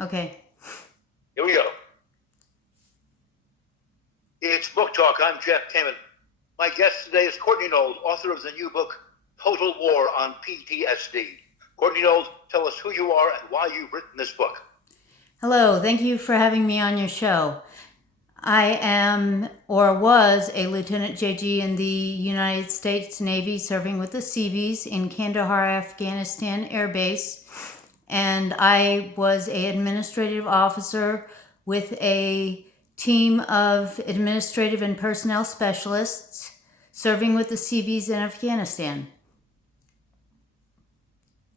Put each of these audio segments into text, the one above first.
Okay. Here we go. It's Book Talk. I'm Jeff Kamen. My guest today is Courtney Knowles, author of the new book, Total War on PTSD. Courtney Knowles, tell us who you are and why you've written this book. Hello. Thank you for having me on your show. I am or was a Lieutenant JG in the United States Navy serving with the Seabees in Kandahar, Afghanistan Air Base. And I was an administrative officer with a team of administrative and personnel specialists serving with the Seabees in Afghanistan.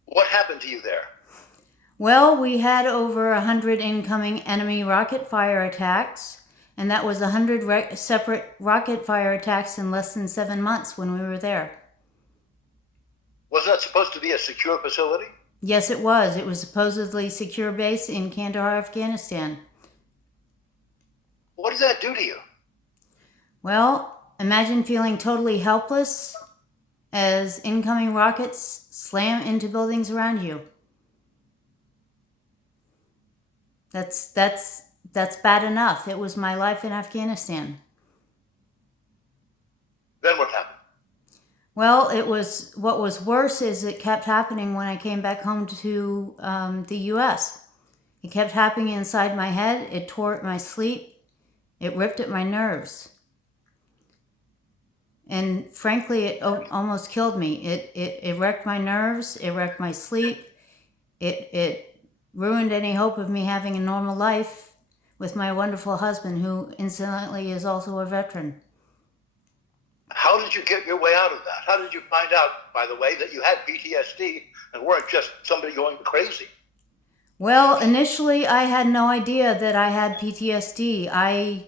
What happened to you there? Well, we had over 100 incoming enemy rocket fire attacks, and that was 100 separate rocket fire attacks in less than 7 months when we were there. Wasn't that supposed to be a secure facility? Yes, it was. It was supposedly secure base in Kandahar, Afghanistan. What does that do to you? Well, imagine feeling totally helpless as incoming rockets slam into buildings around you. That's bad enough. It was my life in Afghanistan. Then what happened? Well, what was worse is it kept happening when I came back home to the U.S. It kept happening inside my head. It tore at my sleep. It ripped at my nerves. And frankly, it almost killed me. It wrecked my nerves. It wrecked my sleep. It ruined any hope of me having a normal life with my wonderful husband, who incidentally is also a veteran. How did you get your way out of that? How did you find out, by the way, that you had PTSD and weren't just somebody going crazy? Well, initially I had no idea that I had PTSD. I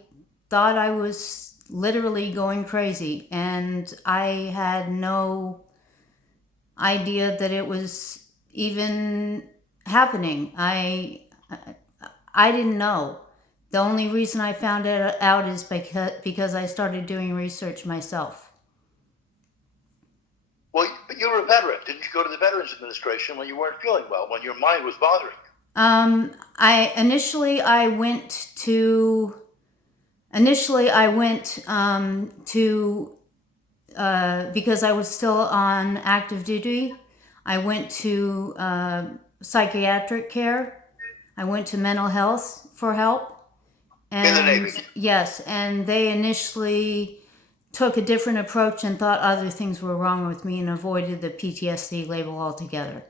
thought I was literally going crazy, and I had no idea that it was even happening. I didn't know. The only reason I found it out is because I started doing research myself. Well, but you were a veteran. Didn't you go to the Veterans Administration when you weren't feeling well, when your mind was bothering you? I went to because I was still on active duty. I went to psychiatric care. I went to mental health for help. And, in the Navy? Yes, and they initially took a different approach and thought other things were wrong with me and avoided the PTSD label altogether.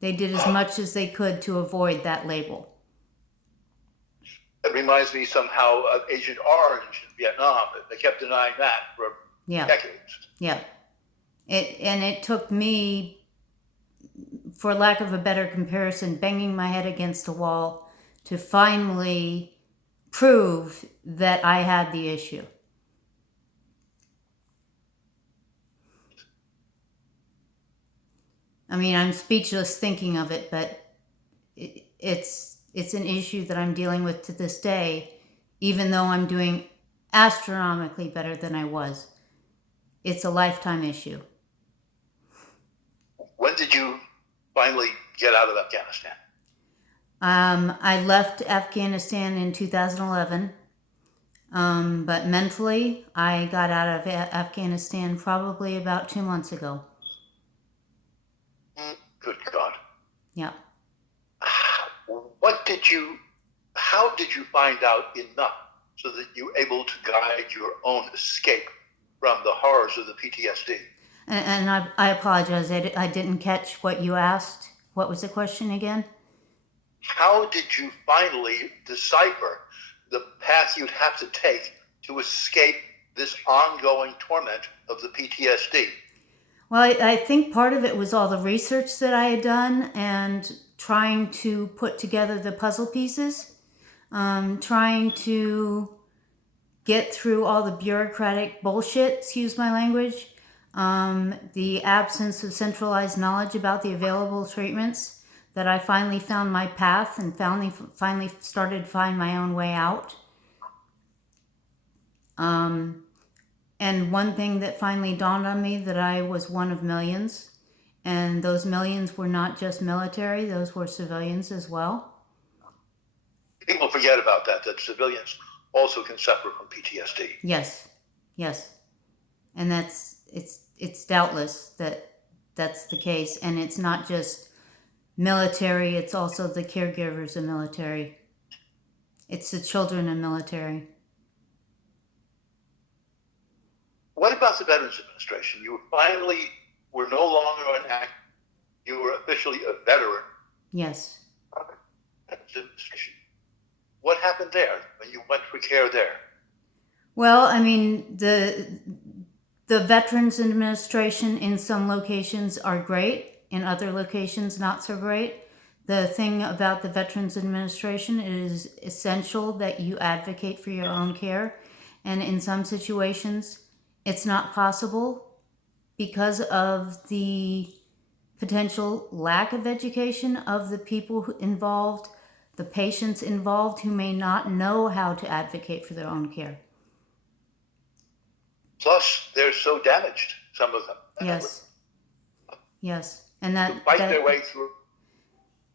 They did as much as they could to avoid that label. It reminds me somehow of Agent Orange in Vietnam. They kept denying that for decades. Yeah. It took me, for lack of a better comparison, banging my head against a wall to finally prove that I had the issue. I mean, I'm speechless thinking of it, but it's an issue that I'm dealing with to this day, even though I'm doing astronomically better than I was. It's a lifetime issue. When did you finally get out of Afghanistan? I left Afghanistan in 2011, but mentally, I got out of Afghanistan probably about 2 months ago. Good God. Yeah. How did you find out enough so that you were able to guide your own escape from the horrors of the PTSD? And I apologize, I didn't catch what you asked. What was the question again? How did you finally decipher the path you'd have to take to escape this ongoing torment of the PTSD? Well, I think part of it was all the research that I had done and trying to put together the puzzle pieces, trying to get through all the bureaucratic bullshit, excuse my language, the absence of centralized knowledge about the available treatments, that I finally found my path and finally started to find my own way out. And one thing that finally dawned on me, that I was one of millions, And those millions were not just military, those were civilians as well. People forget about that civilians also can suffer from PTSD. Yes, yes. And it's doubtless that that's the case. And it's not just military, it's also the caregivers of military. It's the children of military. What about the Veterans Administration? You finally were no longer an active, you were officially a veteran. Yes. Administration. What happened there when you went for care there? Well, I mean, the Veterans Administration in some locations are great, in other locations not so great. The thing about the Veterans Administration is essential that you advocate for your own care, and in some situations it's not possible because of the potential lack of education of the people involved, the patients involved who may not know how to advocate for their own care. Plus, they're so damaged, some of them. Yes. Yes. And To fight their way through.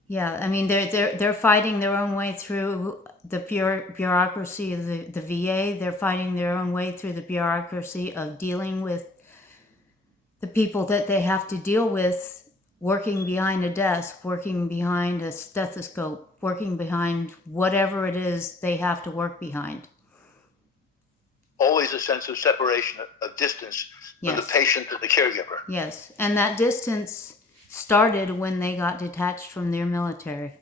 Yeah, I mean they're fighting their own way through the bureaucracy of the VA. They're fighting their own way through the bureaucracy of dealing with the people that they have to deal with, working behind a desk, working behind a stethoscope, working behind whatever it is they have to work behind. Always a sense of separation, of distance from the patient and the caregiver. Yes, and that distance started when they got detached from their military.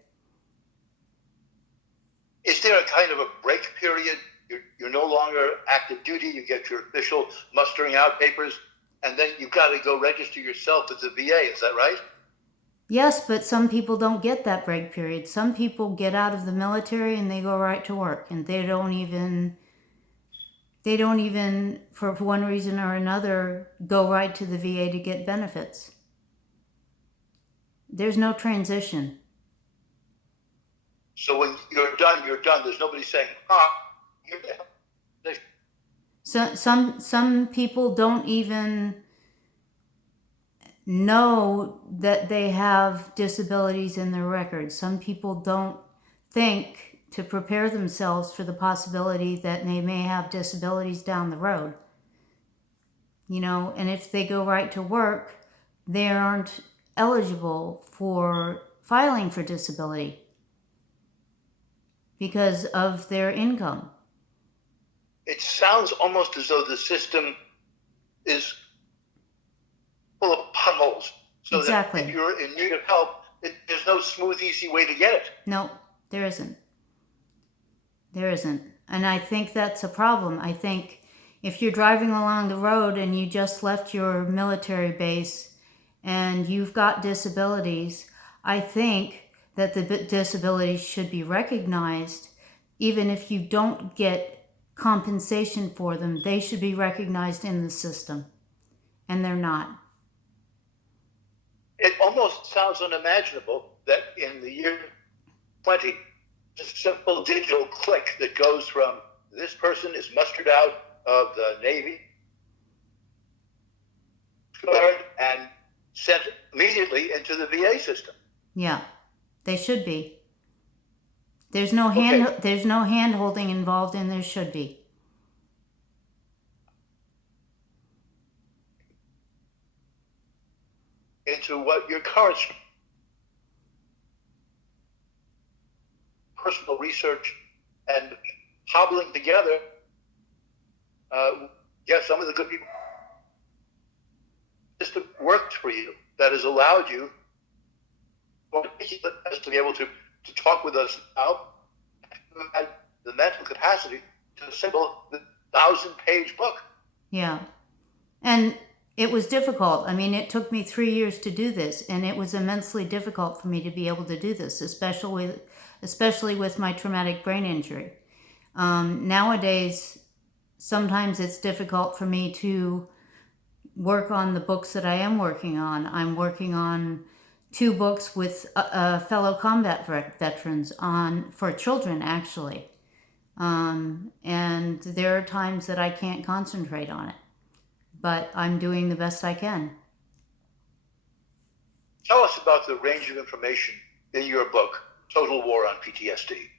Is there a kind of a break period? You're no longer active duty, you get your official mustering out papers, and then you've got to go register yourself at the VA, is that right? Yes, but some people don't get that break period. Some people get out of the military and they go right to work, and they don't even, for one reason or another, go right to the VA to get benefits. There's no transition. So when you're done, you're done. There's nobody saying, you're there. So, some people don't even know that they have disabilities in their records. Some people don't think to prepare themselves for the possibility that they may have disabilities down the road. And if they go right to work, they aren't eligible for filing for disability because of their income. It sounds almost as though the system is full of potholes. So exactly. That if you're in need of help, there's no smooth, easy way to get it. No, there isn't. There isn't. And I think that's a problem. I think if you're driving along the road and you just left your military base and you've got disabilities, I think that the disabilities should be recognized. Even if you don't get compensation for them, they should be recognized in the system. And they're not. It almost sounds unimaginable that in the year 20, just a simple digital click that goes from this person is mustered out of the Navy and sent immediately into the VA system. Yeah, they should be. There's no hand holding involved, and there should be. Into what your current personal research and hobbling together, some of the good people system worked for you that has allowed you to be able to talk with us now, had the mental capacity to assemble the 1,000-page book. Yeah. And it was difficult. I mean, it took me 3 years to do this, and it was immensely difficult for me to be able to do this, especially with my traumatic brain injury. Nowadays, sometimes it's difficult for me to work on the books that I am working on. I'm working on 2 books with fellow combat veterans for children, actually. And there are times that I can't concentrate on it, but I'm doing the best I can. Tell us about the range of information in your book, Total War on PTSD.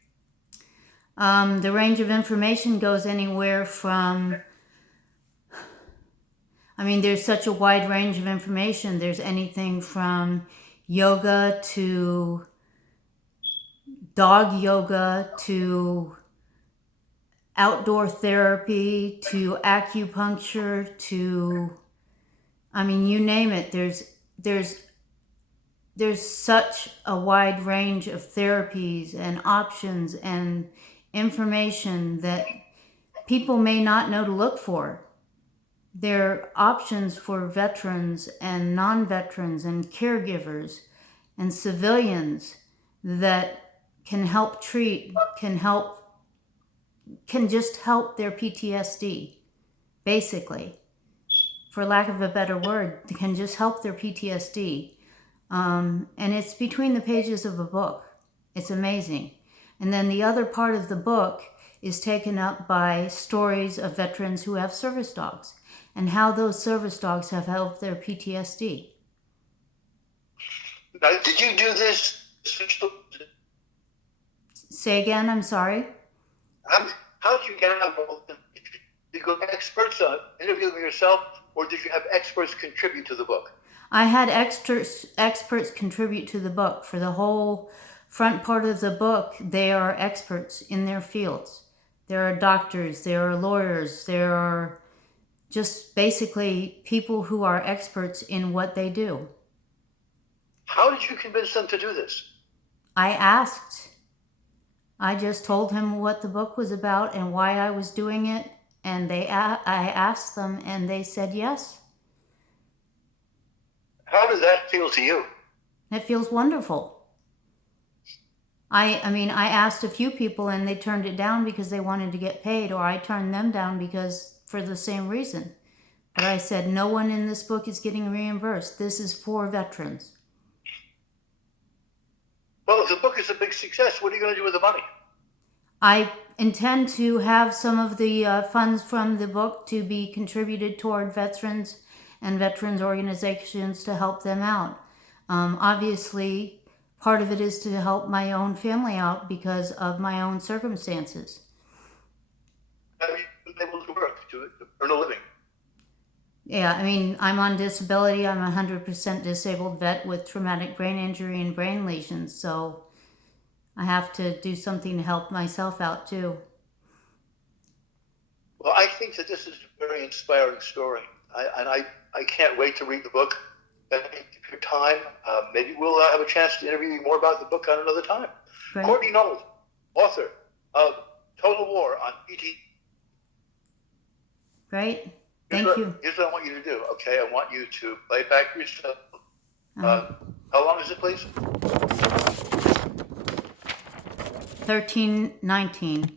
The range of information goes anywhere from, there's such a wide range of information. There's anything from yoga to dog yoga to outdoor therapy to acupuncture to, you name it. There's such a wide range of therapies and options and information that people may not know to look for. There are options for veterans and non-veterans and caregivers and civilians that can help treat, can just help their PTSD, basically. For lack of a better word, can just help their PTSD. And it's between the pages of a book. It's amazing. And then the other part of the book is taken up by stories of veterans who have service dogs and how those service dogs have helped their PTSD. Now, did you do this? Say again, I'm sorry? How did you get involved? Did you go to experts interview them yourself, or did you have experts contribute to the book? I had experts contribute to the book. For the whole front part of the book, they are experts in their fields. There are doctors, there are lawyers, there are just basically people who are experts in what they do. How did you convince them to do this? I asked. I just told him what the book was about and why I was doing it, and I asked them, and they said yes. How does that feel to you? It feels wonderful. I asked a few people, and they turned it down because they wanted to get paid, or I turned them down because for the same reason. But I said, no one in this book is getting reimbursed. This is for veterans. Well, if the book is a big success, what are you going to do with the money? I intend to have some of the funds from the book to be contributed toward veterans and veterans organizations to help them out. Obviously, part of it is to help my own family out because of my own circumstances. Have you been able to work to earn a living? Yeah, I'm on disability. I'm a 100% disabled vet with traumatic brain injury and brain lesions, so I have to do something to help myself out too. Well, I think that this is a very inspiring story. I can't wait to read the book. Thank you for your time. Maybe we'll have a chance to interview you more about the book on another time. Great. Courtney Nold, author of Total War on PTSD. Great. Thank you. Here's what I want you to do, okay? I want you to play it back yourself. How long is it, please? 13:19.